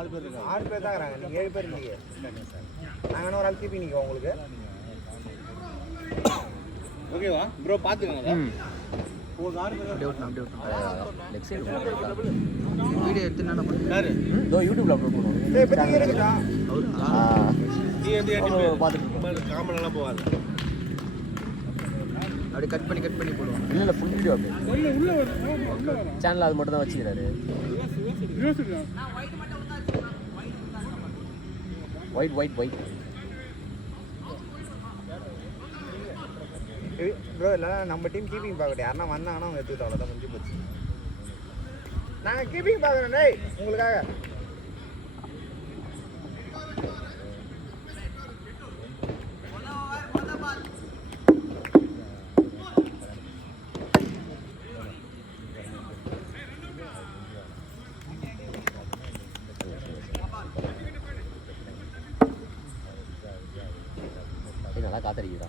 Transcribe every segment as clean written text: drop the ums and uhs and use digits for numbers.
6 பேர் இருக்காங்க. 6 பேர் தான் இருக்காங்க. நீங்க 7 பேர் இல்லையே. நாங்க ஒரு ஆள் கீப்பிங் நிக்க உங்களுக்கு. ஓகேவா ப்ரோ பாத்துக்கங்க. ஒரு 6 பேர் அப்படியே லெஃப்ட் சைடு வீடியோ எடுத்து என்ன யாரு இதோ யூடியூப்ல அப்லோட் பண்ணுவோம். டேய் பெரிய இருக்குடா. நீ வந்து பாத்துட்டு காமெடி எல்லாம் போவாத. அப்படியே கட் பண்ணி போடுவோம். இல்ல ஃபுல் வீடியோ அப்படியே உள்ள சேனல் அது மட்டும் தான் வச்சிருக்காரு. ஒயிட் ப்ரோ இல்ல நம்ம டீம் கீப்பிங் பார்க்கட்டும். யாரனா வந்தாங்கன்னா அவங்க எடுத்துக்கிட்டு அவ்வளோதான் முடிஞ்சு போச்சு. நாங்கள் கீப்பிங் பார்க்குறோம். டேய் உங்களுக்காக நல்லா காத்தடிக்குதா?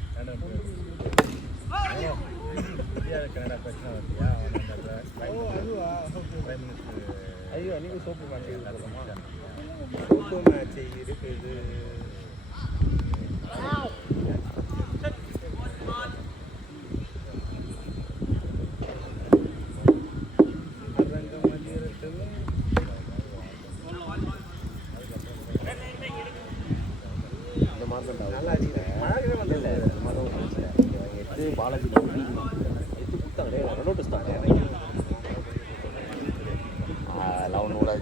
ஐயோ நீங்க சோப்பு மேட்ச் சோப்பு மேட்ச் இருக்குது. இந்த மாதிரி தான் நல்லா அடிக்கிறேன். மழை வந்ததில்லை. இந்த மாதிரி தான் எடுத்து பாலாஜி எடுத்து கொடுத்தாங்க. நோட்டீஸ் தான் அதெல்லாம் ஒன்று கூடாது.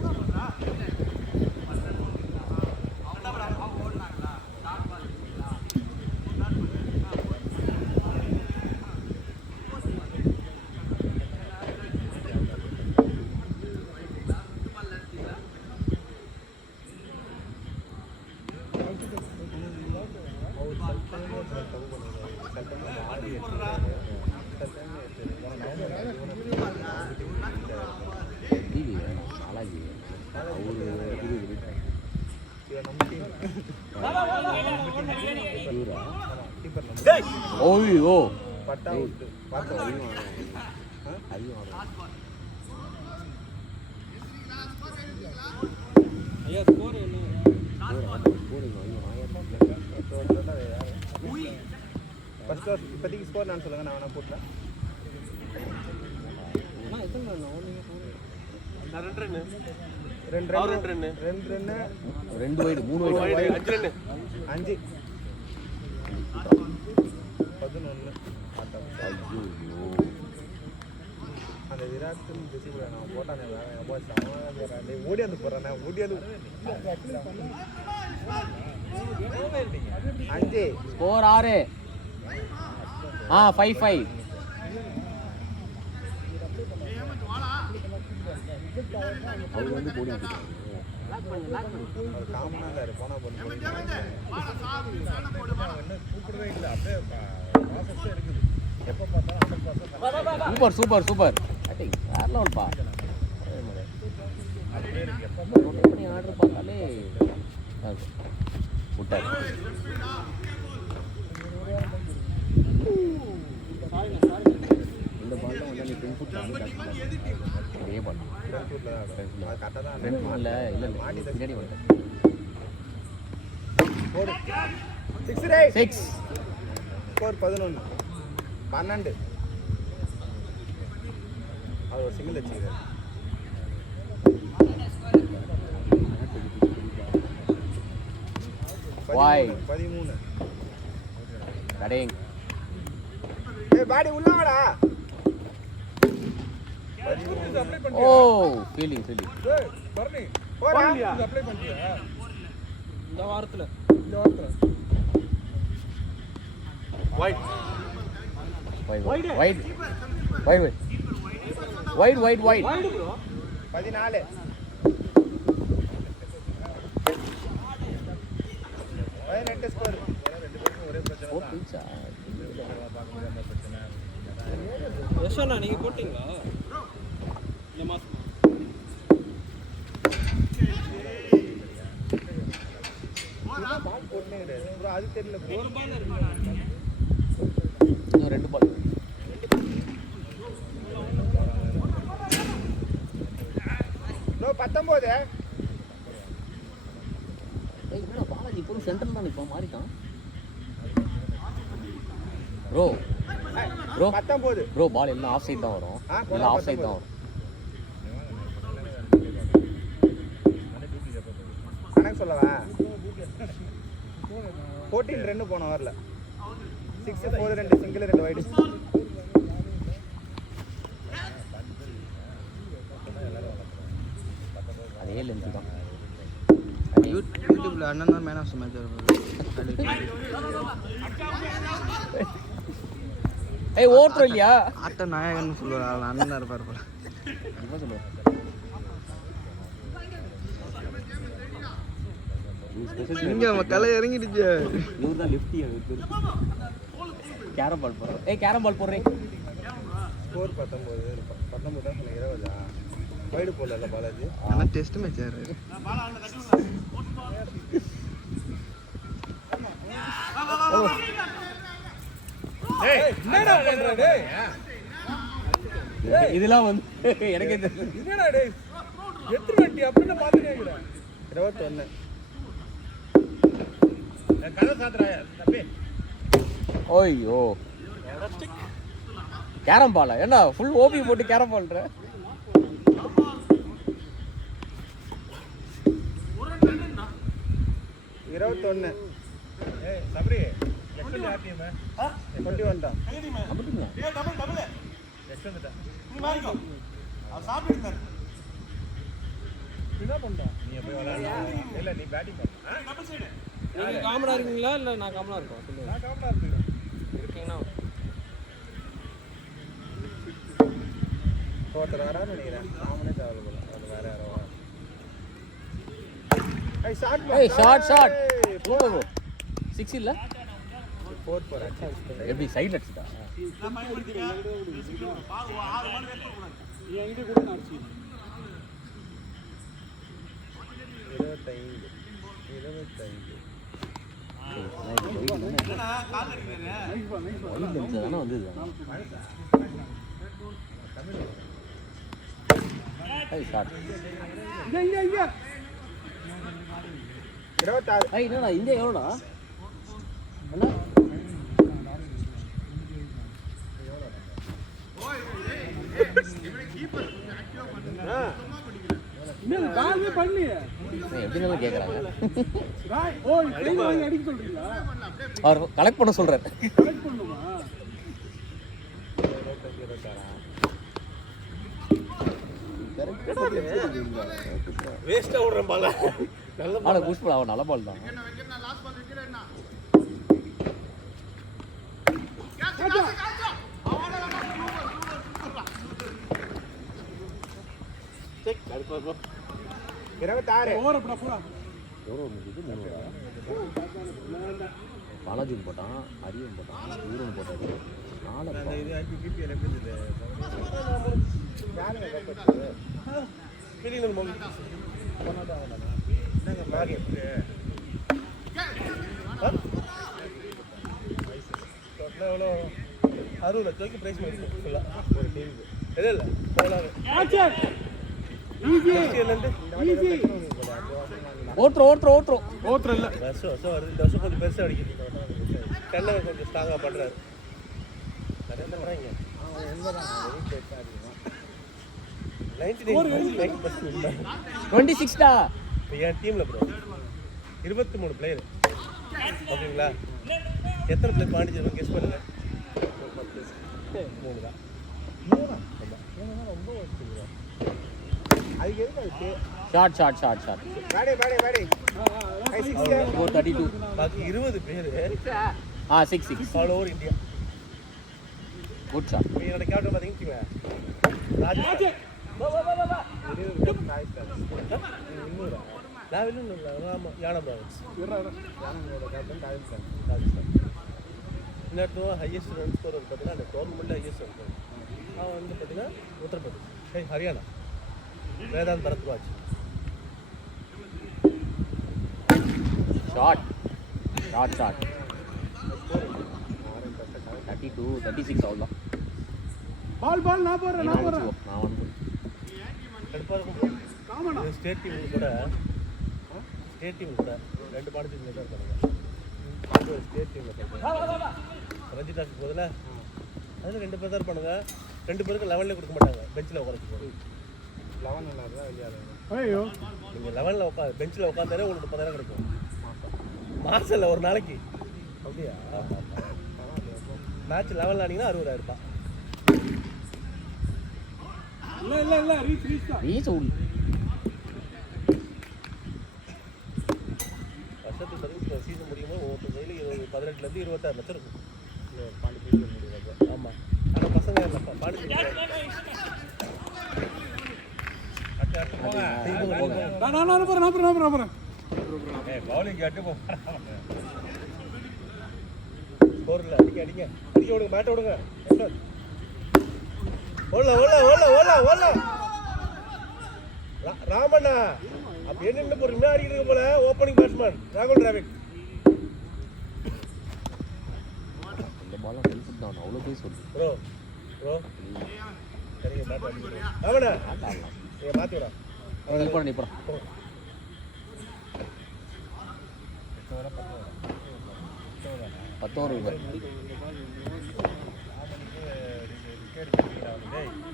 ஓய்யோ பட்டா விட்டு பார்த்து ஐயா ஸ்கோர் என்ன? ஃபர்ஸ்ட் இப்போதைக்கு ஸ்கோர் நான் சொல்லுங்க. நான் வேணா போட்டேன். நான் 2 ரன் 2 வைடு 3 வைடு 5 ரன் 5 11 அந்த விராட் டிசிபிள் நான் போட்டானே ஓடி வந்து போறானே ஓடி வந்து 5 ஸ்கோர் 6 5-5 அவர் வந்து போடி காமனாக இருக்கு போனா பண்ணி கூப்பிடவே இல்லை. அப்படியே இருக்குது. எப்போ பார்த்தாலும் சூப்பர் வேற லெவல்ப்பா. பண்ணி ஆர்டர் பார்த்தாலே விட்டாரு. இந்த பால் வந்து நீ பின் ஃபுட் ஒரே பால் கரெக்டாக தான் இல்லை பின்னாடி வந்துட்டேன். 6 ஸ்கோர் 11 12 அது ஒரு சிங்கிள் வச்சுக்கிறேன். 13 கடைங் பாடி உள்ளவாடா. ஓ ஃபீலிங் போடா அப்ளை பண்ணிட்டியா இந்த வாரத்துல வைட் 14 18 ஸ்கோர். ஒரே பிரச்சனை யஷனா நீங்க போட்டீங்களா இந்த மாசம்? பால் போட்டே ப்ரோ அது தெரியல. ஒரு பால் இருக்கு. இன்னும் 2 பால். ப்ரோ 19 எப்போதும் சென்டரில் தான் நிற்பான், மாறிட்டான். ப்ரோ 19 ப்ரோ பால் எல்லாம் ஆஃப் சைட் தான் வரும், எல்லாம் ஆஃப் சைட் தான் வரும். கணக்கு சொல்லவா 14 ரன் போன ஓவரில் 6 4 2 சிங்கிள் 2 வைடு. அதே லென்த்து தான். யூடியூப்ல அண்ணன் தான் மேன் ஆஃப் தி மேட்ச் வருவாரு. ஏய் ஓட்டுறோம் இல்லையா, ஆட்ட நாயகன்னு சொல்லுவார், அண்ணன் தான் இருப்பார் போல. என்ன சொல்லுவேன். இங்க நம்ம கலை இறங்கிடுச்சு. இவர் தான் லெஃப்டி, கேரம் பால் போடுறேன். ஏய் கேரம் பால் போடுறேன். ஸ்கோர் 19 தான் சொன்ன 20 வைடு போடல பாலாஜி. ஆனா டெஸ்ட் மேட்ச் யாரு என்னடா பண்ற டேய், இதெல்லாம் வந்து எனக்கே தெரியல. என்னடா டேய் எட்டு வண்டி அப்படியே பாத்துட்டே 21 கதை சாத்துறாயா தம்பி. ஓய்யோ கேரம் பாலா, என்ன ஃபுல் ஓபி போட்டு கேரம் பால்ற. 21 ஏய் சபரி எக்ஸ்ட்ரா ஆட்டியமே 21 தான் அப்படிங்களா. ஏய் டபுள் எக்ஸ்ட்ரா வந்துடா நீ மாறிக்கோ, அவ சாப்பிடுறாரு. என்ன பண்றா நீ போய் விளையாடு. இல்ல நீ பேட்டிங் பண்ணு. டபுள் சைடு நீங்க காமனா இருக்கீங்களா இல்ல நான் காமனா இருக்கேன் சொல்லுங்க. நான் காமனா இருக்கீங்களா ஒருத்தர் வரான்னு நினைக்கிறேன். காமனே தேவை போல, அது வேற யாரோ. ஐ ஷாட் ஏய் ஷாட் ப்ரோ 6 இல்ல 4 4 எப்படி சைடுல அடிச்சிட்டா. நான் பயன்படுத்திக்க பால் 6 பால் வெட்ட கூடாது. நீ எங்க கூட அடிச்சி 25 என்னடா கால் அடிக்கிறீங்க. தானே வந்து ஏய் ஷாட். இங்க 26 ஏய் என்னடா இந்தியா எவ்வளோடா என்ன என்ன கால்வே பண்ணி எப்படின்னு கேக்குறாங்க. ஓய் கை வாங்கி அடிக்க சொல்றீங்களா? அவர் கலெக்ட் பண்ண சொல்றாரு. கரெக்ட் பண்ணுமா? வேஸ்டா ஓடுற பால் நல்ல ஆளை புஷ் பண்ண, அவன் நல்ல பால் தான். செக் 26 ஓவர் அப்படா போடா. எவ்வளோ இது 300 பாலாஜி போட்டான், அரியன் போட்டான், இவரும் போட்டாரு. நாலு இது ஆக்டி பிபிஎல் எப்படி இது வேலை கட்டது வெளியில மோகி பண்ணாதா என்னங்க பாக்கி டோட்டலா எவ்வளோ 60 லட்சம் பிரைஸ் மணி ஃபுல்லாக ஒரு டீமுக்கு இல்லை போகலாம் ஆச்சர் ஈஸி ஈஸி ஓட்டுறோம் ஓட்ற இல்ல வருஷம் வருது. இந்த வருஷம் கொஞ்சம் பெருசாக அடிக்கிறது, கண்ணை கொஞ்சம் ஸ்ட்ராங்காக பண்ணுறாரு. நிறைய பண்ணுறாங்க 26 டா. இப்போ என் டீமில் ப்ரோ 23 பிளேயர் ஓகேங்களா. எத்தனை பிளேயர் பாண்டிச்சேரி கெஸ் பண்ணுங்க. 3 தான். ரொம்ப அதுக்கு எதுக்கு ஷாட் பாடி 432. பாக்கி 20 பேர் 6 all over India. Good shot. இப்போ என்னோட கேப்டன் பார்த்தீங்கன்னா ராஜ் நான் இல்லை ஆமாம் யானை பிராவன்ஸ் யானோட கேப்டன் ராஜஸ்தான். இன்னொருத்தவங்க ஹையஸ்ட் ரன் ஸ்கோர் பார்த்தீங்கன்னா அந்த டோர்னமெண்ட்டில் ஹையஸ்ட் ரன் ஸ்கோர் அவன் வந்து பார்த்தீங்கன்னா உத்தரப்பிரதேஷ் ஹரியானா வேதாந்த் பரத்வாஜ். ஷாட் 32 36 அவ்வளோதான். பால் நான் போறேன் நான் வந்து கடுப்பாக இருக்கும். ஸ்டேட் டீம் கூட ஸ்டேட் டீம் கூட 2 பாண்டிச்சேரி தான் இருக்காங்க. ஸ்டேட் டீமில் இருக்காங்க. ரஞ்சி டாக்கு போதில் அதில் 2 பேர் தான் இருப்பானுங்க. 2 பேருக்கு 11 கொடுக்க மாட்டாங்க, பெஞ்சில் உட்காந்து போகும். 11 தான் விளையாடுறாங்க. ஐயோ நீங்கள் 11 உட்காந்து பெஞ்சில் உட்காந்தாலே உங்களுக்கு 30,000 கிடைக்கும் மாதம் இல்லை, ஒரு நாளைக்கு. அப்படியா? மேட்ச் 11 ஆனீங்கன்னா 60,000 ரூபாய். இல்லை ரீச் உள்ள வருஷத்துக்கு சர்வீஸ் சீசன் முடியும்போது ஒவ்வொரு கையில் 18 to 26 லட்சம் இருக்கும். பாண்டிச்சேரி முடியாது. ஆமாம், ஆனால் பசங்க இல்லைப்பா பாண்டிச்சேரி. நான் போகிறேன் பவுலிங் கேட்டு ஸ்கோரில் அடிக்க விடுங்க, மேட்டை விடுங்க. ஓடல ராமண்ணா அப்ப என்ன பொறுமையா அடிக்கிறது போல. ஓப்பனிங் பேட்ஸ்மேன் ராகுல் டிராவிட். அந்த பால் ஹெல்ப் தான் அவ்வளோ போய் சொல்லு ப்ரோ சரிங்க, பேட் அடிக்கிறேன். ராமண்ணா நீங்கள் மாற்றி விடா. நீ போகிறேன் 10 ஓவர் ரூபாய்.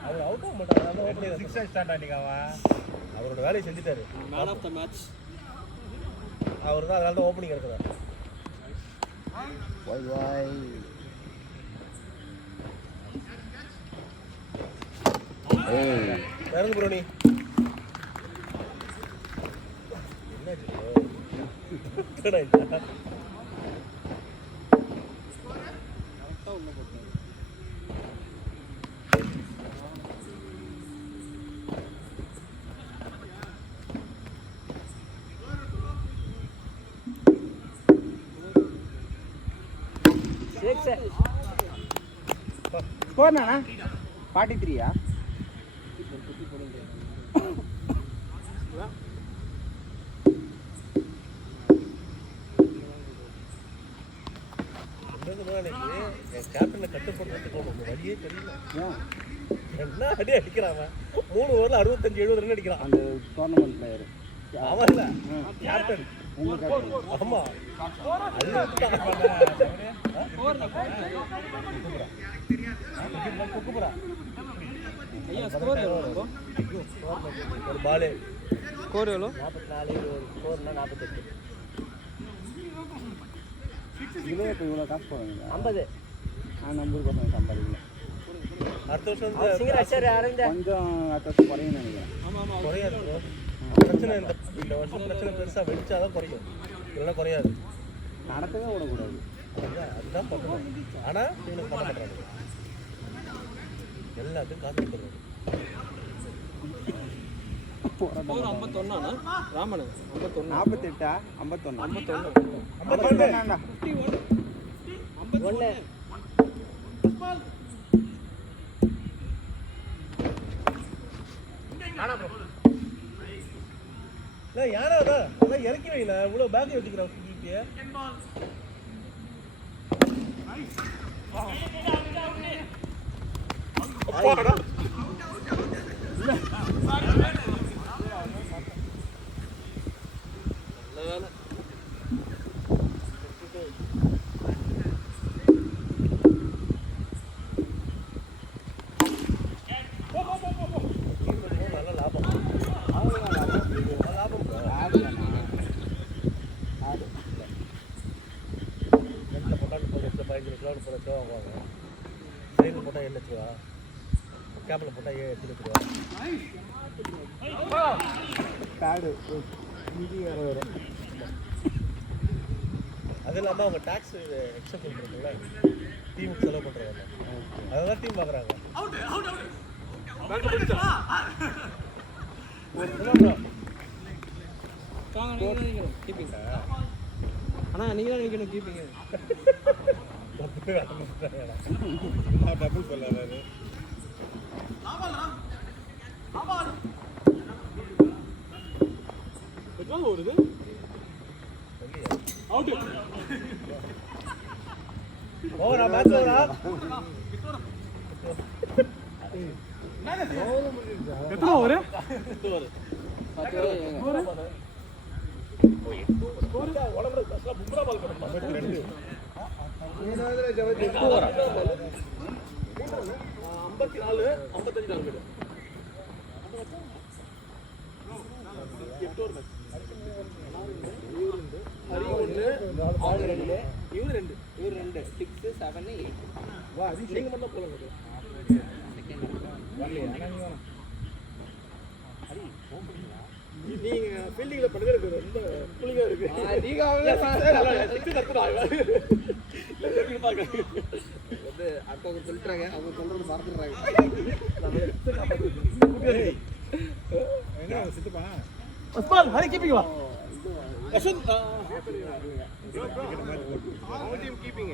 அவர் அவுட் ஆக மாட்டாங்க. அவரோட வேலையை செஞ்சுட்டாரு. மேன் ஆஃப் த மேட்ச் அவர் தான், அதனால தான் ஓப்பனிங் இருக்கிறார். வாய் இறந்து ப்ரோ நீ என்ன ஸ்கோர் நானா 43-ஆ? என் கேப்டனை கட்டுப்படுறதுக்கு ஒன்று வழியே தெரியல. என்ன அடி அடிக்கிறான் 3 ஓவரில் 65-70 ரன் அடிக்கிறான். அந்த டோர்னமெண்ட் பிளேயர் அவன் இல்லை கேப்டன். ஆமா ஒரு பாலு ஸ்கோர் எவ்வளோ? 44, ஸ்கோர்னா 48. இதுலேயே இப்போ இவ்வளோ காசு போடுவீங்க? 50. நான் 50% சம்பாதிக்கல. அடுத்த வருஷம் வந்து கொஞ்சம் அடுத்த வருஷம் குறையும்னு நினைக்கிறேன். குறையாது bro. பிரச்சனை இந்த வருஷம் பிரச்சனை பெருசாக வெடிச்சாதான் குறையும், இல்லைன்னா குறையாது. நடக்கவே விடக்கூடாது. அதுதான் பண்ணணும். ஆனால் இவனுக்கு பண்ண மாட்டாங்க, எல்லாத்துக்கும் காசு கொடுத்துருவாங்க. ஸ்கோர் 51 ராமன் 51 48-ஆ? 51 51 யாரா அதான் இறக்கி வைல இவ்வளோ பேக் வச்சுக்கிறான் சுகிக்கு. நல்ல லாபம். லாபம் நெட்டில் போட்டால் 30 லட்சம் 15 லட்சம் 30 லட்சம் வாங்குவாங்க. சைடில் போட்டால் 7 லட்ச ரூபா, கேப்பில் போட்டால் 8 லட்ச ரூபா. கார்டு இஞ்சி வேறு வரும். அது இல்லாமல் அவங்க டேக்ஸ் எக்ஸ்ட்ரா பண்ணுறதுல டீமுக்கு செலவு பண்ணுறாங்க, அதெல்லாம் டீம் பார்க்குறாங்க. கீப்பிங். ஆனால் நீங்கள் தான் நினைக்கணும் கீப்பிங்க. டபுள் சொல்லாது. வருது அவுட். ஓவரா மேட்ச் ஓவரா? எத்தனை over? 8 over. 52 54 55 target 8 over match Hari 1 இவரு 2 6 7 8 வா நீங்க மட்டும் போலாம் நீங்க ஃபீல்டிங்ல படுகிறது ரொம்ப புளியா இருக்கு நீங்க அவங்க சிக்ஸ் தப்பு ஆகுது இல்ல பாக்க வந்து அக்கா சொல்லிட்டாங்க அவங்க சொல்றது மறந்துடுறாங்க என்ன சித்துப்பா அஸ்மால் ஹரி கீப்பிங் வா யசந்த் அவங்க டீம் கீப்பிங்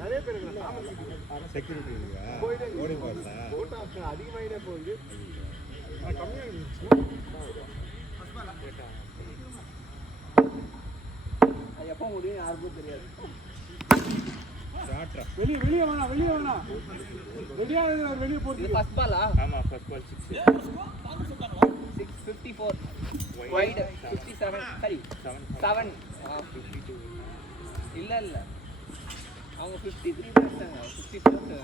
நிறைய பேர் செக்யூரிட்டி இருக்கா ஓடி பாஸ்டா போட்டா அதிகமாயினே போகுது கம்மியா எப்போ முடியும் யாருக்கும் தெரியாது வெளிய வேணா ரெடியா வெளிய போறது இது ஃபர்ஸ்ட் பாலா ஆமா ஃபர்ஸ்ட் பால் 654 வைட் 57 சரி 7 52 இல்ல அவங்க 53 பண்ணிட்டாங்க 54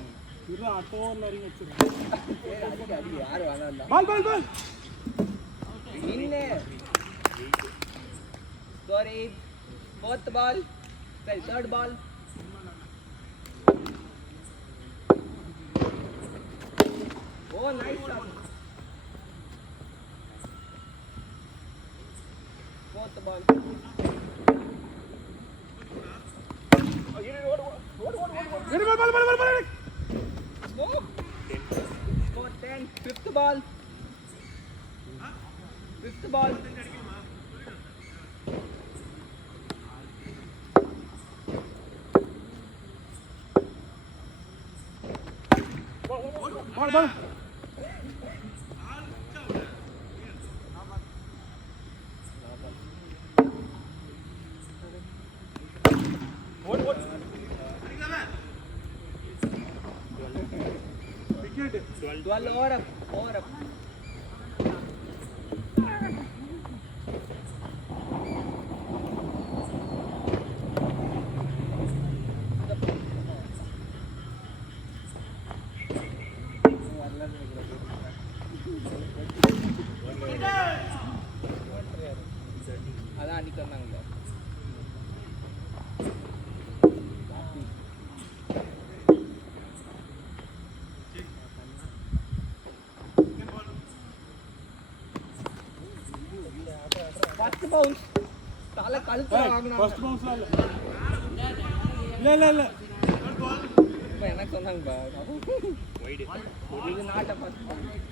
இது அட்டோர்ல அறிங்க வச்சிருக்காங்க அடி யார் வேணாம்டா பால் இன்னே sorry fourth ball sorry third ball oh nice shot fourth ball score 10 fifth ball ball wicket 12 over up அதான் அன்னைக்கு வந்தாங்கல்ல ஃபர்ஸ்ட் பவுன்ஸ் தலை கழுத்துல வாங்குனாங்க ஃபர்ஸ்ட் பவுன்ஸ்ல இல்ல இப்ப எனக்கு சொன்னாங்க பா வைட் இது நாட்ட ஃபர்ஸ்ட் பவுன்ஸ்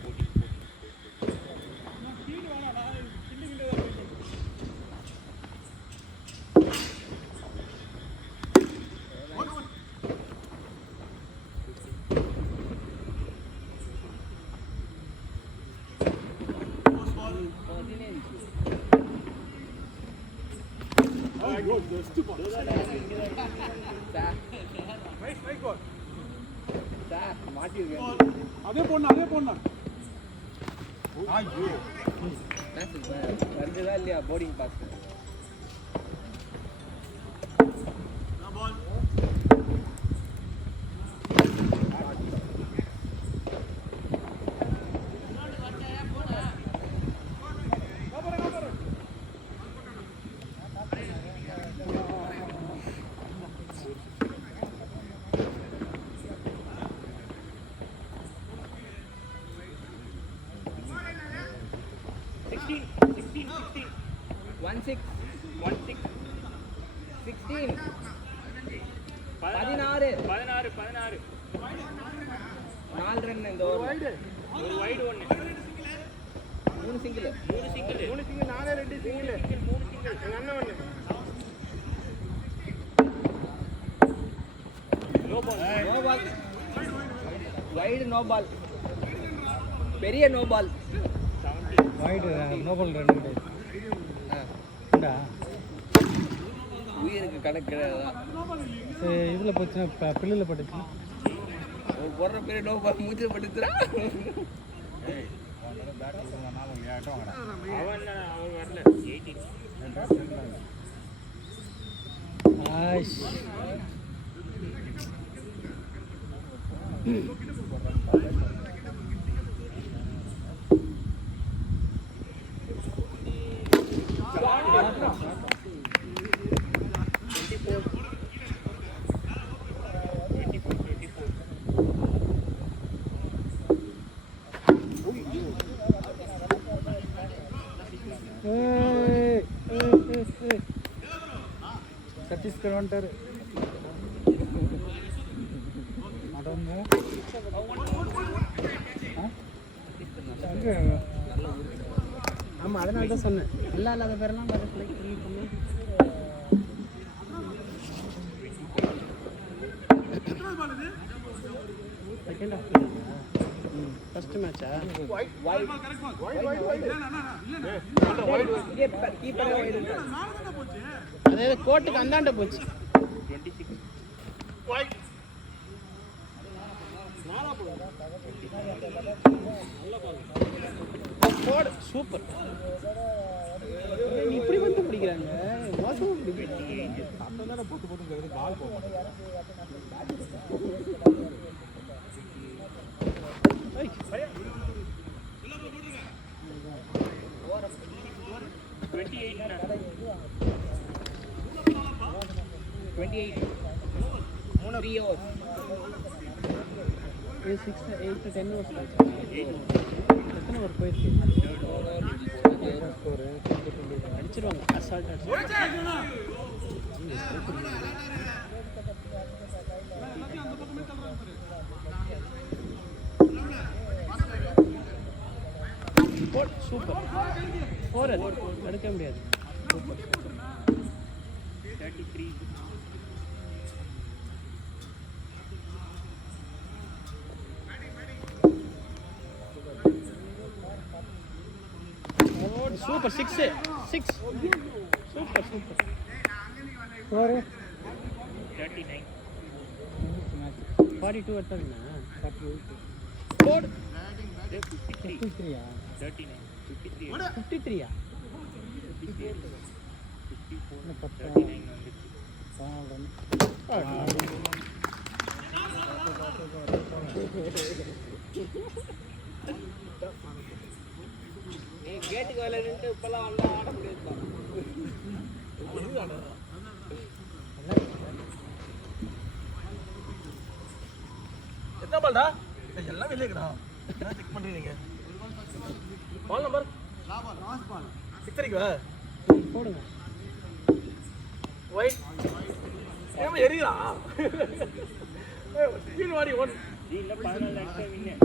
அதே போண்ணா வருதுதா இல்லையா போர்டிங் பாஸ் பதினாறு 4 ரன் இந்த ஓவர் ஒரு வைடு ஒன்னு 3 சிங்கிள் நானே 2 சிங்கிள் 3 சிங்கிள் எங்க அண்ணன் ஒன்னு no ball wide no ball பெரிய நோ பால் வைடு நோபல் ரெண்டு உயிருக்கு கணக்கு இதுல போச்சுன்னா பில்லுல பட்டுச்சு போடுற பேர் நோ பால் மூஞ்சில பட்டுச்சுடா அவன் வரல 18 ఛత్తీస్గఢ్ అంటారు ஆமாம் அதனால தான் சொன்னேன் நல்லா இல்லாத பேரெல்லாம் பட்டர்ஃப்ளை செகண்ட் ஹாஃப் ஃபர்ஸ்ட் மேட்சா அதே கோட்டுக்கு அந்தாண்ட போச்சு போடு சூப்பர் இப்படி வந்து பிடிக்கிறாங்க மோசமாக பிடிக்கிறாங்க அப்போ தானே போட்டு போட்டுங்கிறது பால் போக சிக்ஸ் 8 10 ஹவர்ஸ் எத்தனை ஓவர் போயிருக்கு அடிச்சிருவாங்க அசால்ட் சூப்பர் ஃபோர் அது தடுக்க முடியாது super 33 super 6 super super score 39 42 எடுத்தாருண்ணா 48 கோட் 53 ஆ 39 53 ஆ 39 கேட்டுக்கு விளையாடிட்டு இப்பெல்லாம் வந்தா ஆட முடியாது எத்தனை பால்டா எல்லாம் வெளியே இருக்குடா என்ன செக் பண்றீங்க பால் நம்பர் லாஸ்ட் பால் 6 அடிக்குவா போடுங்க ஒயிட் ஏமா எரியுதா ஸ்பீட் வாடி ஒன் இல்ல 14 அடிச்சா வின்னு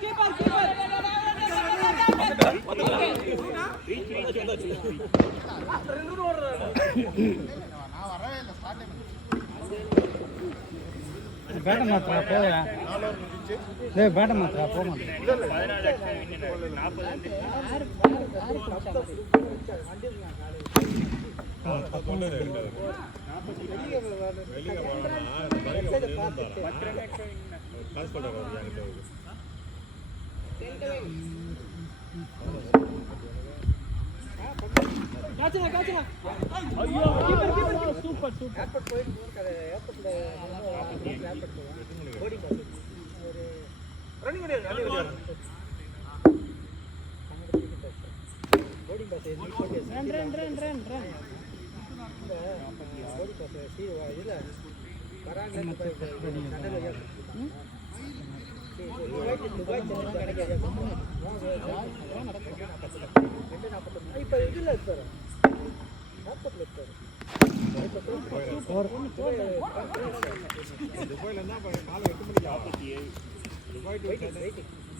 கீப்பர் ரெண்டு ஓடுறாங்க நான் வரவே இல்ல ஸ்டார்ட் டைம் பேட்ட மாத்திரா போயா டேய் பேட்ட மாத்திரா போக மாட்டேன் 14 அடிச்சா வின்னு 40 சூப்பர் சூப்பர்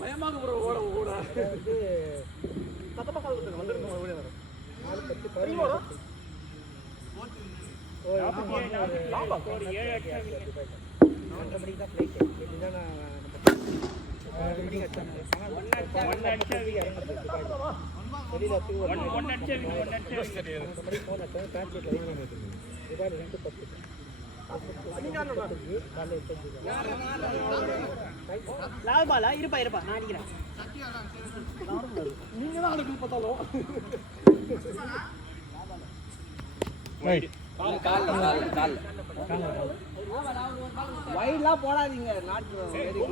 பயமாக ஓட ஓட சத்தமாக வந்துருக்கோம் லாபாலா இருப்பா நான் அடிக்கிறேன் நீங்க தான் அனுப்பி பார்த்தாலும் வைட்லாம் போடாதீங்க. Not very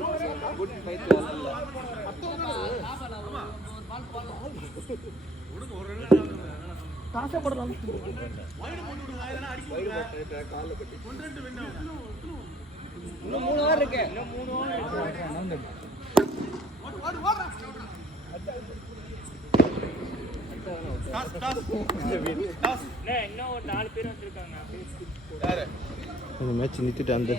good fight. காசப்படலாம். இன்னும் 3 ஓவர் இருக்கு. இந்த மேட்ச் நிறுத்திட்டு அந்த